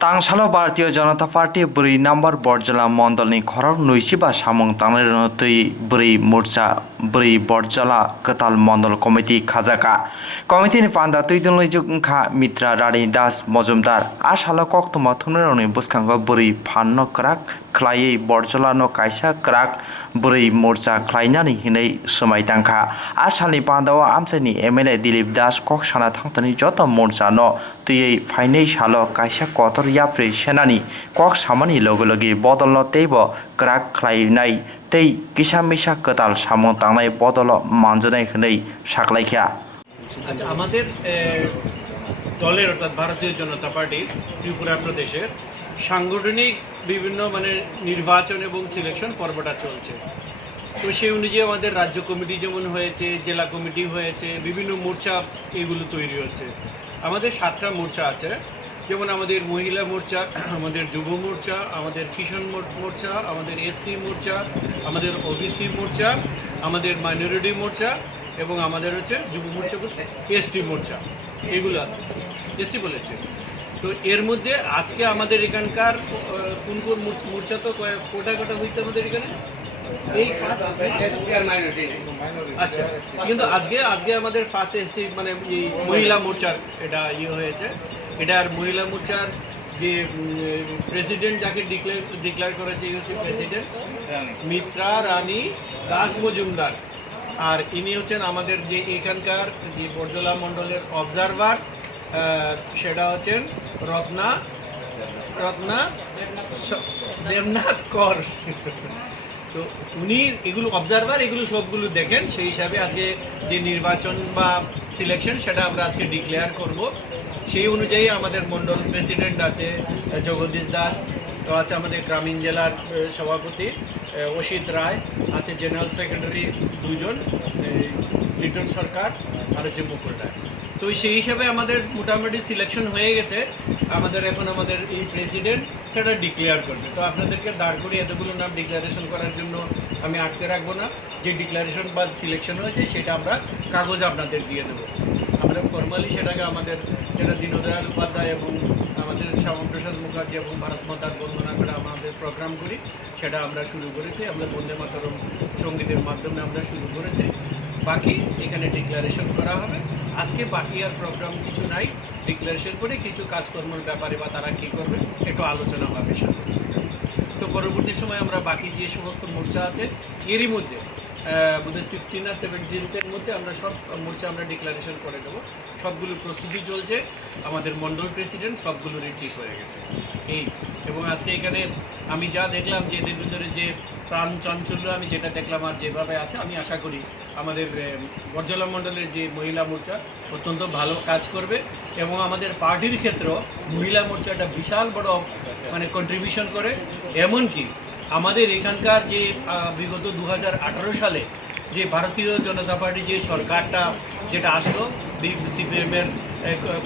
तांसालो Bharatiya Janata party ब्रै number बर्जला मण्डलनि खरर नैजिबा सामं तांनाय ब्रै मोर्चा ब्रै बर्जला कताल मण्डल कमिटि खाजाका कमिटिनि पान्दा तुइदुंलै जुंखा मित्रा रानी दास मजुमदार आसाला कक्तमा थुनरनि बुसखांग ब्रै फान्न क्राक ख्लायै बर्जलानो कायसा क्राक ब्रै मोर्चा ख्लायनानै हिनै समायतांखा आसालनि पान्दाव आमसानि एमएलए दिलीप दास कक्साना थांतनि जत मोर्चानो तुयै फाइनै सालो कायसा कतर याफ्रे सेनानि कक सामानि लगे बदल तेब क्राक ख्लायनाय तै किसा मिसा कताल सामं तांनाय बदल मानजनाय हनै साख्लायखा। আচ্ছা, আমাদের দলের অর্থাৎ ভারতীয় জনতা পার্টির ত্রিপুরা প্রদেশের সাংগঠনিক বিভিন্ন নির্বাচন এবং সিলেকশন পর্বটা চলছে। তো সেই অনুযায়ী আমাদের রাজ্য কমিটি যেমন হয়েছে, জেলা কমিটি হয়েছে, বিভিন্ন মোর্চা এগুলো তৈরি হচ্ছে। আমাদের 7টা মোর্চা আছে, যেমন আমাদের মহিলা মোর্চা, আমাদের যুব মোর্চা, আমাদের কিষাণ মোর্চা, আমাদের এসসি মোর্চা, আমাদের ওবিসি মোর্চা, আমাদের মাইনরিটি মোর্চা এবং আমাদের হচ্ছে যুব মোর্চা বলছে এসটি মোর্চা, এগুলো এসসি বলেছে। তো এর মধ্যে আজকে আমাদের এখানকার কোন কোন মোর্চা তো কোটা হয়েছে আমাদের এখানে এই ফার্স্ট আচ্ছা, কিন্তু আজকে আমাদের ফার্স্ট এসসি এই মহিলা মোর্চার এটা হয়েছে। এটার মহিলা মোর্চার যে প্রেসিডেন্ট যাকে ডিক্লেয়ার করেছে হচ্ছে প্রেসিডেন্ট মিত্রা রানী দাস মজুমদার, আর ইনি হচ্ছেন আমাদের যে এখানকার যে বর্জলা মণ্ডলের অবজারভার, সেটা হচ্ছেন রত্না দেবনাথ কর। তো উনি এগুলো অবজারভার, এগুলো সবগুলো দেখেন। সেই হিসাবে আজকে যে নির্বাচন বা সিলেকশন সেটা আমরা আজকে ডিক্লেয়ার করব। সেই অনুযায়ী আমাদের মণ্ডল প্রেসিডেন্ট আছে জগদীশ দাস, তো আছে আমাদের গ্রামীণ জেলার সভাপতি অসিত রায়, আছে জেনারেল সেক্রেটারি 2 জন লিটন সরকার আর হচ্ছে মুকুল রায়। তো সেই হিসাবে আমাদের মোটামুটি সিলেকশন হয়ে গেছে। আমাদের এখন আমাদের এই প্রেসিডেন্ট সেটা ডিক্লেয়ার করবে। তো আপনাদেরকে দাঁড় করে এতগুলো নাম ডিক্লারেশন করার জন্য আমি আটকে রাখবো না। যে ডিক্লারেশন বা সিলেকশন হয়েছে সেটা আমরা কাগজ আপনাদের দিয়ে দেবো। আমরা ফর্মালি সেটাকে আমাদের যেটা দীনদয়াল উপাধ্যায় এবং আমাদের শ্যামাপ্রসাদ মুখার্জি এবং ভারত মাতার বন্দনা করে আমাদের প্রোগ্রাম করি, সেটা আমরা শুরু করেছি। আমরা বন্দে মাতরম সঙ্গীতের মাধ্যমে আমরা শুরু করেছি। বাকি এখানে ডিক্লারেশন করা হবে। আজকে বাকি আর প্রোগ্রাম কিছু নাই, ডিক্লারেশন করে কিছু কাজকর্মের ব্যাপারে বা তারা কী করবে একটু আলোচনা হবে সাথে। তো পরবর্তী সময় আমরা বাকি যে সমস্ত মোর্চা আছে এরই মধ্যে বোধহয় 15 না 17 মধ্যে আমরা সব মোর্চা আমরা ডিক্লারেশন করে দেবো। সবগুলো প্রস্তুতি চলছে, আমাদের মণ্ডল প্রেসিডেন্ট সবগুলোরই ঠিক হয়ে গেছে এই। এবং আজকে এখানে আমি যা দেখলাম যে এদের ভিতরে যে প্রাণ চাঞ্চল্য আমি যেটা দেখলাম আর যেভাবে আছে, আমি আশা করি আমাদের বর্জলা মণ্ডলের যে মহিলা মোর্চা অত্যন্ত ভালো কাজ করবে এবং আমাদের পার্টির ক্ষেত্রেও মহিলা মোর্চাটা বিশাল বড় কন্ট্রিবিউশন করে। এমনকি আমাদের এখানকার যে বিগত 2018 সালে যে ভারতীয় জনতা পার্টি যে সরকারটা যেটা আসলো সিপিএমের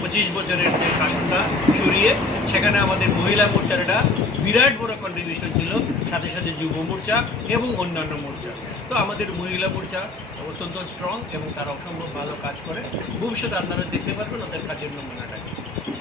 25 বছরের যে শাসনটা সরিয়ে, সেখানে আমাদের মহিলা মোর্চার একটা বিরাট বড় কন্ট্রিবিউশন ছিল, সাথে সাথে যুব মোর্চা এবং অন্যান্য মোর্চা। তো আমাদের মহিলা মোর্চা অত্যন্ত স্ট্রং এবং তারা অসম্ভব ভালো কাজ করে। ভবিষ্যতে আপনারা দেখতে পারবেন ওদের কাজের নমুনাটা।